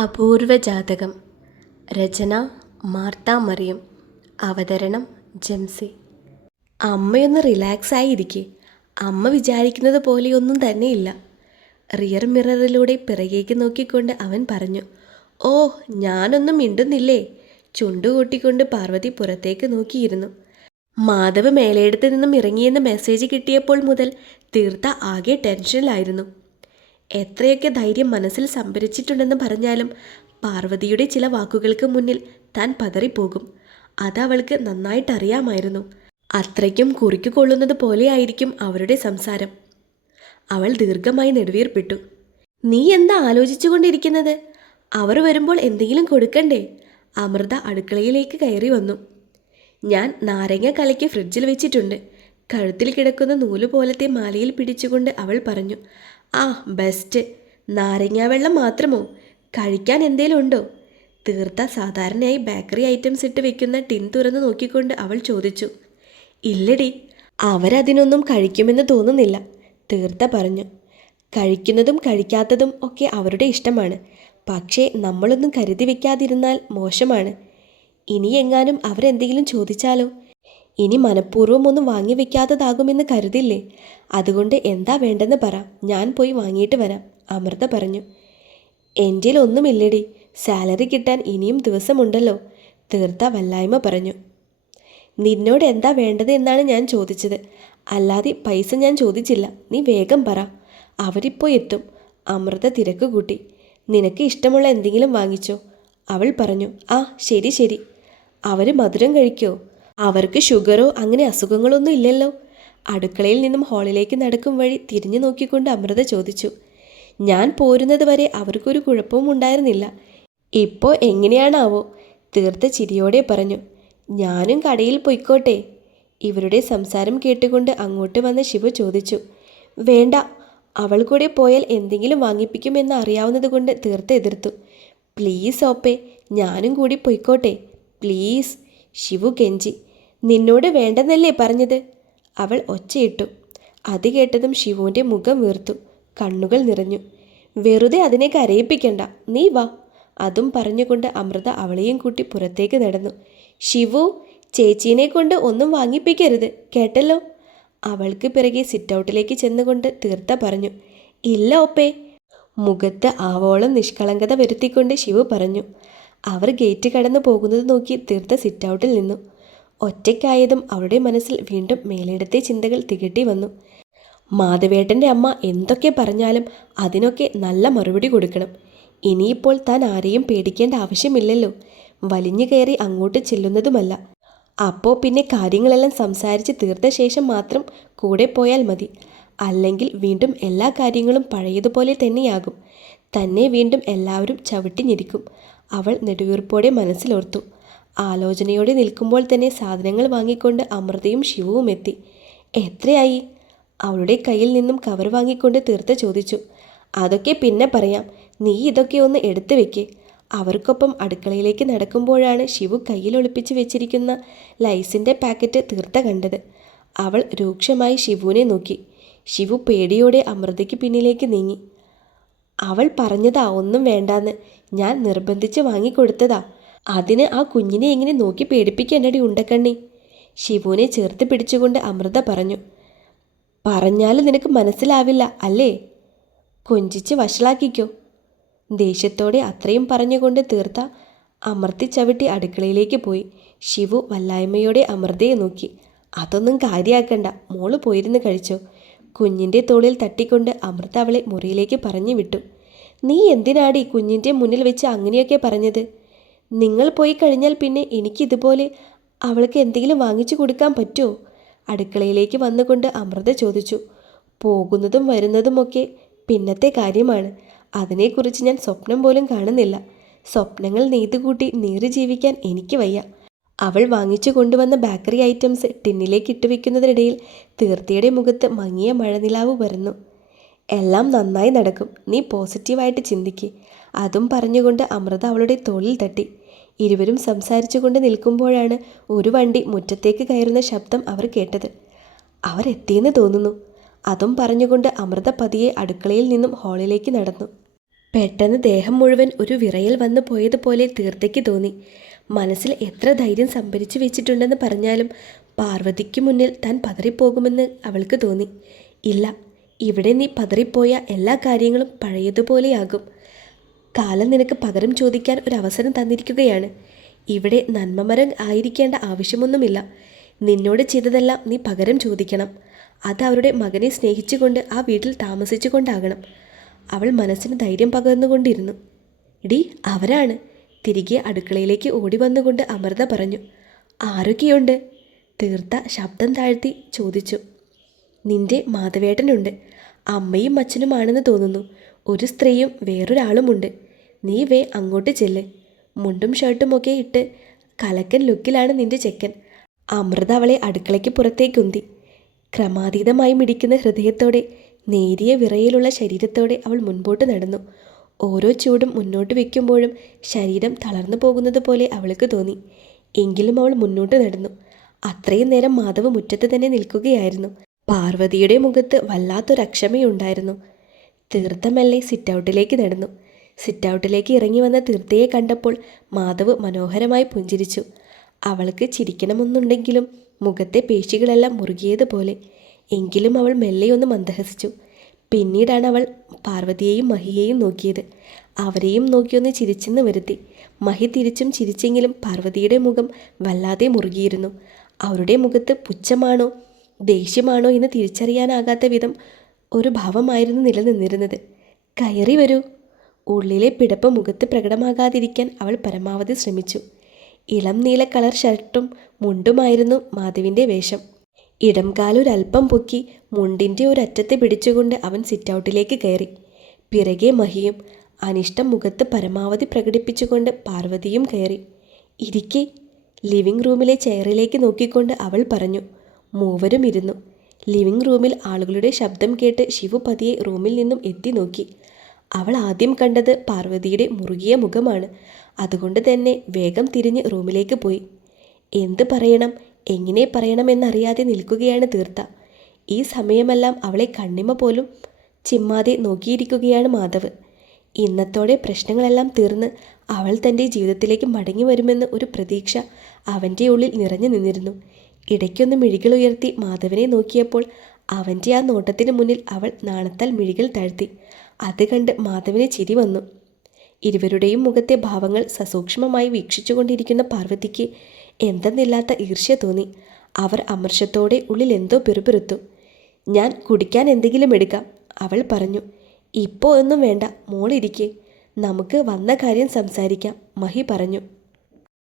അപൂർവ ജാതകം. രചന മാർത്ത മറിയം. അവതരണം ജംസി. അമ്മയൊന്ന് റിലാക്സ് ആയിരിക്കെ. അമ്മ വിചാരിക്കുന്നത് പോലെയൊന്നും തന്നെയില്ല. റിയർ മിററിലൂടെ പിറകേക്ക് നോക്കിക്കൊണ്ട് അവൻ പറഞ്ഞു, ഓ ഞാനൊന്നും മിണ്ടുന്നില്ലേ? ചുണ്ടുകൂട്ടിക്കൊണ്ട് പാർവതി പുറത്തേക്ക് നോക്കിയിരുന്നു. മാധവ് മേലെടുത്ത് നിന്നും ഇറങ്ങിയെന്ന് മെസ്സേജ് കിട്ടിയപ്പോൾ മുതൽ തീർത്ത ആകെ ടെൻഷനിലായിരുന്നു. എത്രയൊക്കെ ധൈര്യം മനസ്സിൽ സംഭരിച്ചിട്ടുണ്ടെന്ന് പറഞ്ഞാലും പാർവതിയുടെ ചില വാക്കുകൾക്ക് മുന്നിൽ താൻ പതറിപ്പോകും. അതവൾക്ക് നന്നായിട്ടറിയാമായിരുന്നു. അത്രയ്ക്കും കുറിക്കു കൊള്ളുന്നത് പോലെയായിരിക്കും അവരുടെ സംസാരം. അവൾ ദീർഘമായി നെടുവീർപ്പിട്ടു. നീ എന്താ ആലോചിച്ചുകൊണ്ടിരിക്കുന്നത്? അവർ വരുമ്പോൾ എന്തെങ്കിലും കൊടുക്കണ്ടേ? അമൃത അടുക്കളയിലേക്ക് കയറി വന്നു. ഞാൻ നാരങ്ങ കലക്കി ഫ്രിഡ്ജിൽ വെച്ചിട്ടുണ്ട്. കഴുത്തിൽ കിടക്കുന്ന നൂല് പോലത്തെ മാലയിൽ പിടിച്ചുകൊണ്ട് അവൾ പറഞ്ഞു. ആ ബെസ്റ്റ്. നാരങ്ങാ വെള്ളം മാത്രമോ? കഴിക്കാൻ എന്തേലും ഉണ്ടോ? തീർത്ത സാധാരണയായി ബേക്കറി ഐറ്റംസ് ഇട്ട് വെക്കുന്ന ടിൻ തുറന്നു നോക്കിക്കൊണ്ട് അവൾ ചോദിച്ചു. ഇല്ലടി, അവരതിനൊന്നും കഴിക്കുമെന്ന് തോന്നുന്നില്ല, തീർത്ത പറഞ്ഞു. കഴിക്കുന്നതും കഴിക്കാത്തതും ഒക്കെ അവരുടെ ഇഷ്ടമാണ്. പക്ഷേ നമ്മളൊന്നും കരുതി വെക്കാതിരുന്നാൽ മോശമാണ്. ഇനി എങ്ങാനും അവരെന്തെങ്കിലും ചോദിച്ചാലോ? ഇനി മനഃപൂർവ്വം ഒന്നും വാങ്ങി വെക്കാത്തതാകുമെന്ന് കരുതില്ലേ? അതുകൊണ്ട് എന്താ വേണ്ടെന്ന് പറ, ഞാൻ പോയി വാങ്ങിയിട്ട് വരാം, അമൃത പറഞ്ഞു. എൻ്റെ ഒന്നുമില്ലടി, സാലറി കിട്ടാൻ ഇനിയും ദിവസമുണ്ടല്ലോ, തീർത്ത വല്ലായ്മ പറഞ്ഞു. നിന്നോട് എന്താ വേണ്ടത് എന്നാണ് ഞാൻ ചോദിച്ചത്, അല്ലാതെ പൈസ ഞാൻ ചോദിച്ചില്ല. നീ വേഗം പറ, അവരിപ്പോൾ എത്തും, അമൃത തിരക്ക് കൂട്ടി. നിനക്ക് ഇഷ്ടമുള്ള എന്തെങ്കിലും വാങ്ങിച്ചോ, അവൾ പറഞ്ഞു. ആ ശരി ശരി. അവർ മധുരം കഴിക്കോ? അവർക്ക് ഷുഗറോ അങ്ങനെ അസുഖങ്ങളൊന്നും ഇല്ലല്ലോ? അടുക്കളയിൽ നിന്നും ഹാളിലേക്ക് നടക്കും വഴി തിരിഞ്ഞു നോക്കിക്കൊണ്ട് അമൃത ചോദിച്ചു. ഞാൻ പോരുന്നത് വരെ അവർക്കൊരു കുഴപ്പവും ഉണ്ടായിരുന്നില്ല. ഇപ്പോൾ എങ്ങനെയാണാവോ? തീർത്ത ചിരിയോടെ പറഞ്ഞു. ഞാനും കടയിൽ പൊയ്ക്കോട്ടെ? ഇവരുടെ സംസാരം കേട്ടുകൊണ്ട് അങ്ങോട്ട് വന്ന ശിവു ചോദിച്ചു. വേണ്ട, അവൾ കൂടെ പോയാൽ എന്തെങ്കിലും വാങ്ങിപ്പിക്കുമെന്ന് അറിയാവുന്നത് കൊണ്ട് തീർത്ത എതിർത്തു. പ്ലീസ് ഓപ്പേ, ഞാനും കൂടി പൊയ്ക്കോട്ടെ പ്ലീസ്, ശിവു കെഞ്ചി. നിന്നോട് വേണ്ടെന്നല്ലേ പറഞ്ഞത്? അവൾ ഒച്ചയിട്ടു. അത് കേട്ടതും ശിവുവിൻ്റെ മുഖം വീർത്തു, കണ്ണുകൾ നിറഞ്ഞു. വെറുതെ അതിനെ കരയിപ്പിക്കണ്ട, നീ വാ, അതും പറഞ്ഞുകൊണ്ട് അമൃത അവളെയും കൂട്ടി പുറത്തേക്ക് നടന്നു. ശിവു, ചേച്ചീനെ കൊണ്ട് ഒന്നും വാങ്ങിപ്പിക്കരുത് കേട്ടല്ലോ, അവൾക്ക് പിറകെ സിറ്റൗട്ടിലേക്ക് ചെന്നുകൊണ്ട് തീർത്ത പറഞ്ഞു. ഇല്ല ഒപ്പേ, മുഖത്ത് ആവോളം നിഷ്കളങ്കത വരുത്തിക്കൊണ്ട് ശിവു പറഞ്ഞു. അവർ ഗേറ്റ് കടന്നു പോകുന്നത് നോക്കി തീർത്ത സിറ്റൗട്ടിൽ നിന്നു. ഒറ്റയ്ക്കായതും അവളുടെ മനസ്സിൽ വീണ്ടും മേലിടത്തെ ചിന്തകൾ തികട്ടി വന്നു. മാധവേട്ടൻ്റെ അമ്മ എന്തൊക്കെ പറഞ്ഞാലും അതിനൊക്കെ നല്ല മറുപടി കൊടുക്കണം. ഇനിയിപ്പോൾ താൻ ആരെയും പേടിക്കേണ്ട ആവശ്യമില്ലല്ലോ. വലിഞ്ഞു കയറി അങ്ങോട്ട് ചെല്ലുന്നതുമല്ല. അപ്പോൾ പിന്നെ കാര്യങ്ങളെല്ലാം സംസാരിച്ച് തീർത്ത ശേഷം മാത്രം കൂടെ പോയാൽ മതി. അല്ലെങ്കിൽ വീണ്ടും എല്ലാ കാര്യങ്ങളും പഴയതുപോലെ തന്നെയാകും. തന്നെ വീണ്ടും എല്ലാവരും ചവിട്ടിഞ്ഞിരിക്കും, അവൾ നെടുവീർപ്പോടെ മനസ്സിലോർത്തു. ആലോചനയോടെ നിൽക്കുമ്പോൾ തന്നെ സാധനങ്ങൾ വാങ്ങിക്കൊണ്ട് അമൃതയും ശിവവും എത്തി. എത്രയായി? അവളുടെ കയ്യിൽ നിന്നും കവർ വാങ്ങിക്കൊണ്ട് തീർത്ത ചോദിച്ചു. അതൊക്കെ പിന്നെ പറയാം, നീ ഇതൊക്കെ ഒന്ന് എടുത്തു വെക്കേ. അവർക്കൊപ്പം അടുക്കളയിലേക്ക് നടക്കുമ്പോഴാണ് ശിവു കയ്യിൽ ഒളിപ്പിച്ച് വെച്ചിരിക്കുന്ന ലൈസിൻ്റെ പാക്കറ്റ് തീർത്ത കണ്ടത്. അവൾ രൂക്ഷമായി ശിവുവിനെ നോക്കി. ശിവു പേടിയോടെ അമൃതയ്ക്ക് പിന്നിലേക്ക് നീങ്ങി. അവൾ പറഞ്ഞതാ ഒന്നും വേണ്ടാന്ന്, ഞാൻ നിർബന്ധിച്ച് വാങ്ങിക്കൊടുത്തതാ. അതിന് ആ കുഞ്ഞിനെ എങ്ങനെ നോക്കി പേടിപ്പിക്കേണ്ടടി ഉണ്ടക്കണ്ണി, ശിവുവിനെ ചേർത്ത് പിടിച്ചുകൊണ്ട് അമൃത പറഞ്ഞു. പറഞ്ഞാലും നിനക്ക് മനസ്സിലാവില്ല അല്ലേ? കൊഞ്ചിച്ച് വഷളാക്കിക്കോ. ദേഷ്യത്തോടെ അത്രയും പറഞ്ഞുകൊണ്ട് തീർത്ത അമർത്തി ചവിട്ടി അടുക്കളയിലേക്ക് പോയി. ശിവു വല്ലായ്മയോടെ അമൃതയെ നോക്കി. അതൊന്നും കാര്യാക്കണ്ട, മോള് പോയിരുന്ന് കഴിച്ചോ. കുഞ്ഞിൻ്റെ തോളിൽ തട്ടിക്കൊണ്ട് അമൃത അവളെ മുറിയിലേക്ക് പറഞ്ഞു വിട്ടു. നീ എന്തിനാടി കുഞ്ഞിൻ്റെ മുന്നിൽ വെച്ച് അങ്ങനെയൊക്കെ പറഞ്ഞത്? നിങ്ങൾ പോയി കഴിഞ്ഞാൽ പിന്നെ എനിക്കിതുപോലെ അവൾക്ക് എന്തെങ്കിലും വാങ്ങിച്ചു കൊടുക്കാൻ പറ്റുമോ? അടുക്കളയിലേക്ക് വന്നുകൊണ്ട് അമൃത ചോദിച്ചു. പോകുന്നതും വരുന്നതുമൊക്കെ പിന്നത്തെ കാര്യമാണ്. അതിനെക്കുറിച്ച് ഞാൻ സ്വപ്നം പോലും കാണുന്നില്ല. സ്വപ്നങ്ങൾ നെയ്തുകൂട്ടി നീറി ജീവിക്കാൻ എനിക്ക് വയ്യ. അവൾ വാങ്ങിച്ചു കൊണ്ടുവന്ന ബേക്കറി ഐറ്റംസ് ടിന്നിലേക്ക് ഇട്ടുവെക്കുന്നതിനിടയിൽ തീർത്തയുടെ മുഖത്ത് മങ്ങിയ മഴനിലാവ് വരുന്നു. എല്ലാം നന്നായി നടക്കും, നീ പോസിറ്റീവായിട്ട് ചിന്തിക്ക്, അതും പറഞ്ഞുകൊണ്ട് അമൃത അവളുടെ തോളിൽ തട്ടി. ഇരുവരും സംസാരിച്ചു കൊണ്ട് നിൽക്കുമ്പോഴാണ് ഒരു വണ്ടി മുറ്റത്തേക്ക് കയറുന്ന ശബ്ദം അവർ കേട്ടത്. അവരെത്തിയെന്ന് തോന്നുന്നു, അതും പറഞ്ഞുകൊണ്ട് അമൃത പതിയെ അടുക്കളയിൽ നിന്നും ഹാളിലേക്ക് നടന്നു. പെട്ടെന്ന് ദേഹം മുഴുവൻ ഒരു വിറയൽ വന്നു പോയതുപോലെ തീർത്തയ്ക്ക് തോന്നി. മനസ്സിൽ എത്ര ധൈര്യം സംഭരിച്ചു വെച്ചിട്ടുണ്ടെന്ന് പറഞ്ഞാലും പാർവതിക്ക് മുന്നിൽ താൻ പതറിപ്പോകുമെന്ന് അവൾക്ക് തോന്നി. ഇല്ല, ഇവിടെ നീ പതറിപ്പോയ എല്ലാ കാര്യങ്ങളും പഴയതുപോലെയാകും. കാലം നിനക്ക് പകരം ചോദിക്കാൻ ഒരവസരം തന്നിരിക്കുകയാണ്. ഇവിടെ നന്മമരം ആയിരിക്കേണ്ട ആവശ്യമൊന്നുമില്ല. നിന്നോട് ചെയ്തതെല്ലാം നീ പകരം ചോദിക്കണം. അത് അവരുടെ മകനെ സ്നേഹിച്ചുകൊണ്ട് ആ വീട്ടിൽ താമസിച്ചുകൊണ്ടാകണം. അവൾ മനസ്സിന് ധൈര്യം പകർന്നുകൊണ്ടിരുന്നു. ഇടി, അവരാണ്. തിരികെ അടുക്കളയിലേക്ക് ഓടി വന്നുകൊണ്ട് അമൃത പറഞ്ഞു. ആരൊക്കെയുണ്ട്? തീർത്ത ശബ്ദം താഴ്ത്തി ചോദിച്ചു. നിന്റെ മാധവേട്ടനുണ്ട്. അമ്മയും അച്ഛനുമാണെന്ന് തോന്നുന്നു. ഒരു സ്ത്രീയും വേറൊരാളുമുണ്ട്. നീ അങ്ങോട്ട് ചെല്ല്. മുണ്ടും ഷർട്ടുമൊക്കെ ഇട്ട് കലക്കൻ ലുക്കിലാണ് നിന്റെ ചെക്കൻ. അമൃത അവളെ അടുക്കളയ്ക്ക് പുറത്തേക്കുന്തി. ക്രമാതീതമായി മിടിക്കുന്ന ഹൃദയത്തോടെ, നേരിയ വിറയിലുള്ള ശരീരത്തോടെ അവൾ മുൻപോട്ട് നടന്നു. ഓരോ ചൂടും മുന്നോട്ട് വയ്ക്കുമ്പോഴും ശരീരം തളർന്നു പോകുന്നത് പോലെ അവൾക്ക് തോന്നി. എങ്കിലും അവൾ മുന്നോട്ട് നടന്നു. അത്രയും നേരം മാധവ് മുറ്റത്ത് തന്നെ നിൽക്കുകയായിരുന്നു. പാർവതിയുടെ മുഖത്ത് വല്ലാത്തൊരക്ഷമയുണ്ടായിരുന്നു. തീർത്ഥമെല്ലെ സിറ്റൗട്ടിലേക്ക് നടന്നു. സിറ്റൗട്ടിലേക്ക് ഇറങ്ങി വന്ന തീർത്ഥയെ കണ്ടപ്പോൾ മാധവ് മനോഹരമായി പുഞ്ചിരിച്ചു. അവൾക്ക് ചിരിക്കണമെന്നുണ്ടെങ്കിലും മുഖത്തെ പേശികളെല്ലാം മുറുകിയതുപോലെ. എങ്കിലും അവൾ മെല്ലെയൊന്ന് മന്ദഹസിച്ചു. പിന്നീടാണ് അവൾ പാർവതിയെയും മഹിയെയും നോക്കിയത്. അവരെയും നോക്കിയൊന്ന് ചിരിച്ചെന്ന് വരുത്തി. മഹി തിരിച്ചും ചിരിച്ചെങ്കിലും പാർവതിയുടെ മുഖം വല്ലാതെ മുറുകിയിരുന്നു. അവരുടെ മുഖത്ത് പുച്ഛമാണോ ദേഷ്യമാണോ എന്ന് തിരിച്ചറിയാനാകാത്ത വിധം ഒരു ഭാവമായിരുന്നു നിലനിന്നിരുന്നത്. കയറി വരൂ. ഉള്ളിലെ പിടപ്പ് മുഖത്ത് പ്രകടമാകാതിരിക്കാൻ അവൾ പരമാവധി ശ്രമിച്ചു. ഇളം നീല കളർ ഷർട്ടും മുണ്ടുമായിരുന്നു മാധവിൻ്റെ വേഷം. ഇടംകാലൊരൽപ്പം പൊക്കി മുണ്ടിൻ്റെ ഒരറ്റത്തെ പിടിച്ചുകൊണ്ട് അവൻ സിറ്റൗട്ടിലേക്ക് കയറി. പിറകെ മഹിയും. അനിഷ്ടം മുഖത്ത് പരമാവധി പ്രകടിപ്പിച്ചുകൊണ്ട് പാർവതിയും കയറി. ഇരിക്കെ. ലിവിംഗ് റൂമിലെ ചെയറിലേക്ക് നോക്കിക്കൊണ്ട് അവൾ പറഞ്ഞു. മൂവരും ഇരുന്നു. ലിവിംഗ് റൂമിൽ ആളുകളുടെ ശബ്ദം കേട്ട് ശിവു പതിയെ റൂമിൽ നിന്നും എത്തി നോക്കി. അവൾ ആദ്യം കണ്ടത് പാർവതിയുടെ മുറുകിയ മുഖമാണ്. അതുകൊണ്ട് തന്നെ വേഗം തിരിഞ്ഞ് റൂമിലേക്ക് പോയി. എന്ത് പറയണം, എങ്ങനെ പറയണമെന്നറിയാതെ നിൽക്കുകയാണ് തീർത്ത. ഈ സമയമെല്ലാം അവളെ കണ്ണിമ പോലും ചിമ്മാതെ നോക്കിയിരിക്കുകയാണ് മാധവ്. ഇന്നത്തോടെ പ്രശ്നങ്ങളെല്ലാം തീർന്ന് അവൾ തൻ്റെ ജീവിതത്തിലേക്ക് മടങ്ങി വരുമെന്ന് ഒരു പ്രതീക്ഷ അവൻ്റെ ഉള്ളിൽ നിറഞ്ഞു നിന്നിരുന്നു. ഇടയ്ക്കൊന്ന് മിഴികൾ ഉയർത്തി മാധവനെ നോക്കിയപ്പോൾ അവൻ്റെ ആ നോട്ടത്തിന് മുന്നിൽ അവൾ നാണത്താൽ മിഴികൾ താഴ്ത്തി. അത് കണ്ട് മാധവന് ചിരി വന്നു. ഇരുവരുടെയും മുഖത്തെ ഭാവങ്ങൾ സസൂക്ഷ്മമായി വീക്ഷിച്ചുകൊണ്ടിരിക്കുന്ന പാർവതിക്ക് എന്തെന്നില്ലാത്ത ഈർഷ്യ തോന്നി. അവർ അമർഷത്തോടെ ഉള്ളിൽ എന്തോ പിറുപിറുത്തു. ഞാൻ കുടിക്കാൻ എന്തെങ്കിലും എടുക്കാം, അവൾ പറഞ്ഞു. ഇപ്പോൾ ഒന്നും വേണ്ട, മോളിരിക്കെ. നമുക്ക് വന്ന കാര്യം സംസാരിക്കാം, മഹി പറഞ്ഞു.